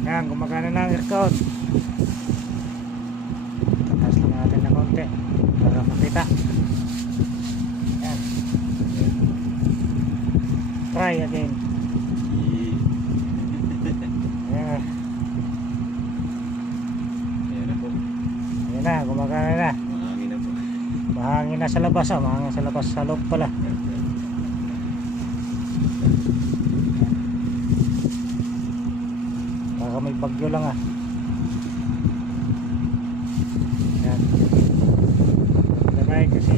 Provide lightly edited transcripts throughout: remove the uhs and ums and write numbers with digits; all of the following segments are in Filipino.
Yan, gumagana na ang aircon. Tatas lang natin na konti para makita. Yan. Try again. Yan. Ayan na po. Ayan na, gumagana na. Mahangin na po. Mahangin na sa labas, mahangin sa labas, sa loob pala. Baka may bagyo lang Yan. Damay kasi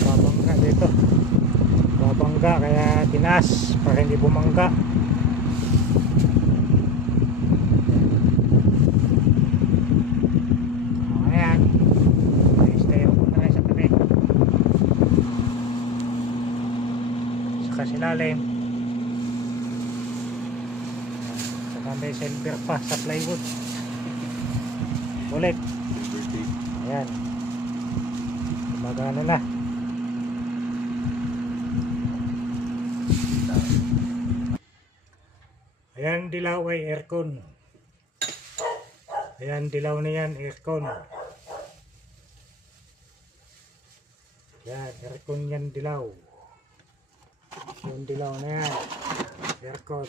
babangga dito. Babangga kaya tinaas para hindi bumangga. Ayan. Stay po na sa tabi. Saka silalim. Saka may silver pa sa plywood. Ulit. Silver tape. Ayan. Gumagana na. Ayan, dilaw ay aircon. Ayan, dilaw na yan, aircon. Ayan, aircon yan, dilaw. Yung dilaw na yan, aircon.